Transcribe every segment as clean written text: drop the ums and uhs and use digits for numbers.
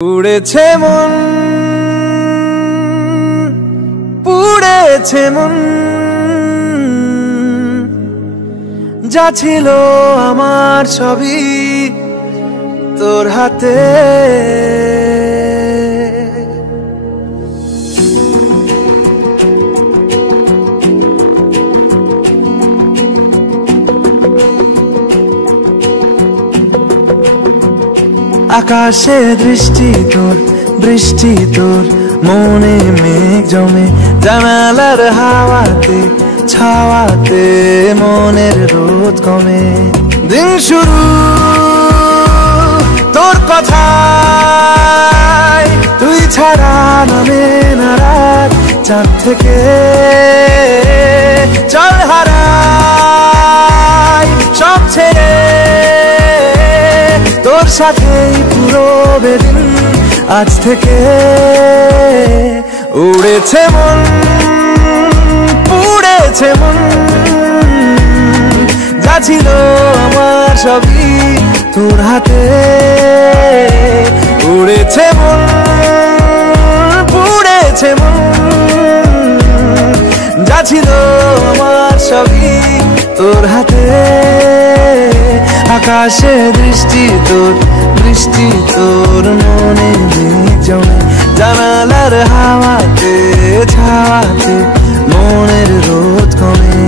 পুড়েছে মন, পুড়েছে মন, যা ছিল আমার সবই তোর হাতে। আকাশে দৃষ্টি তোর, বৃষ্টি তোর, মনে মেঘ জমে, জানালার হাওয়াতে ছাওয়াতে মনের রোদ কমে। দিন শুরু তোর কথায়, তুই ছাড়া নামে না রাত, চাঁদ থেকে চল হারাই সব ছেড়ে, তোর সাথেই পুরো বেদিন আজ থেকে। উড়েছে মন, পুড়েছে মন, যা ছিল আমার সবই তোর হাতে। উড়েছে মন, পুড়েছে মন, যা ছিল আমার সবই তোর হাতে। আকাশে দৃষ্টি তোর, বৃষ্টি তোর, মনে মেঘ জমে, জানালার হাওয়াতে ছাওয়াতে মনের রোদ কমে।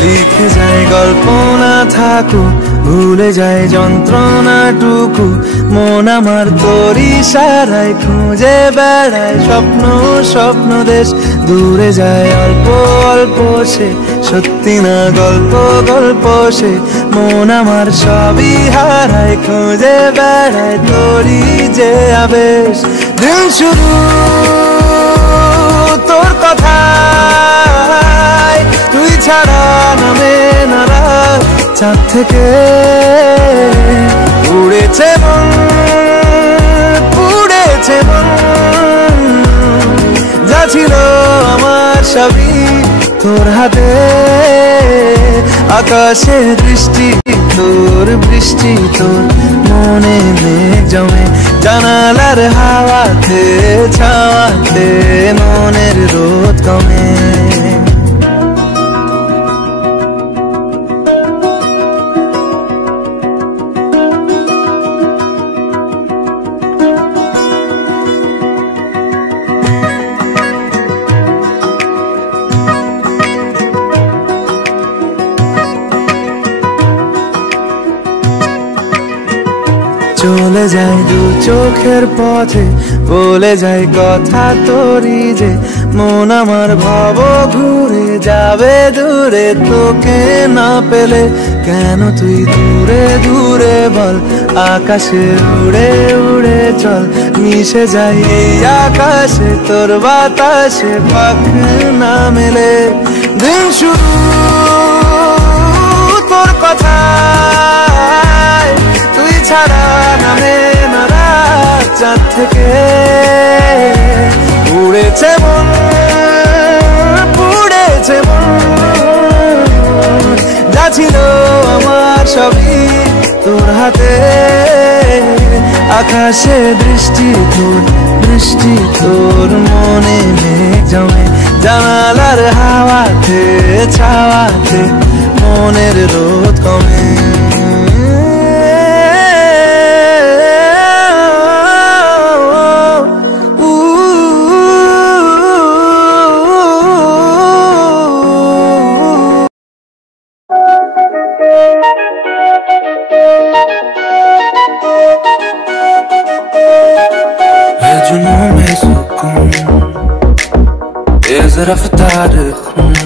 লিখে যায় গল্প না থাকুক, ভুলে যায় যন্ত্রণাটুকু, মন আমার তোর ইশারায় খুঁজে বেড়ায় স্বপ্ন স্বপ্ন দেশ। দূরে যায় অল্প অল্প সে, সত্যি না গল্প গল্প সে, মন আমার সবই হারায় খুঁজে বেড়ায় তোরই যে আবেশ। দিন শুরু তোর কথায়, তুই ছাড়া নামে না রাত, চাঁদ থেকে উড়েছে মন, পুড়েছে মন, যা ছিল আমার সবই তোর হাতে। আকাশে দৃষ্টি তোর, বৃষ্টি তোর, মনে মেঘ জমে, জানালার হাওয়াতে ছাওয়াতে মনের রোদ কমে। চলে যায় দু চোখের পথে, বলে যায় কথা তোরই যে, মন আমার ভাব ঘুরে যাবে দূরে তোকে না পেলে। কেন তুই দূরে দূরে বল, আকাশে উড়ে উড়ে চল, মিশে যাই এই আকাশে তোর বাতাসে পাখ না মেলে। দিন শুরু তোর কথায়, তুই ছাড়া নামে না রাত, চাঁদ থেকে উড়েছে মন, পুড়েছে মন, যা ছিল আমার সবই তোর হাতে। আকাশে দৃষ্টি তোর, বৃষ্টি তোর, মনে মেঘ জমে, জানালার হাওয়াতে ছাওয়াতে মনের রোদ কমে। जुनून में सुकून, ये जरा फतार खून,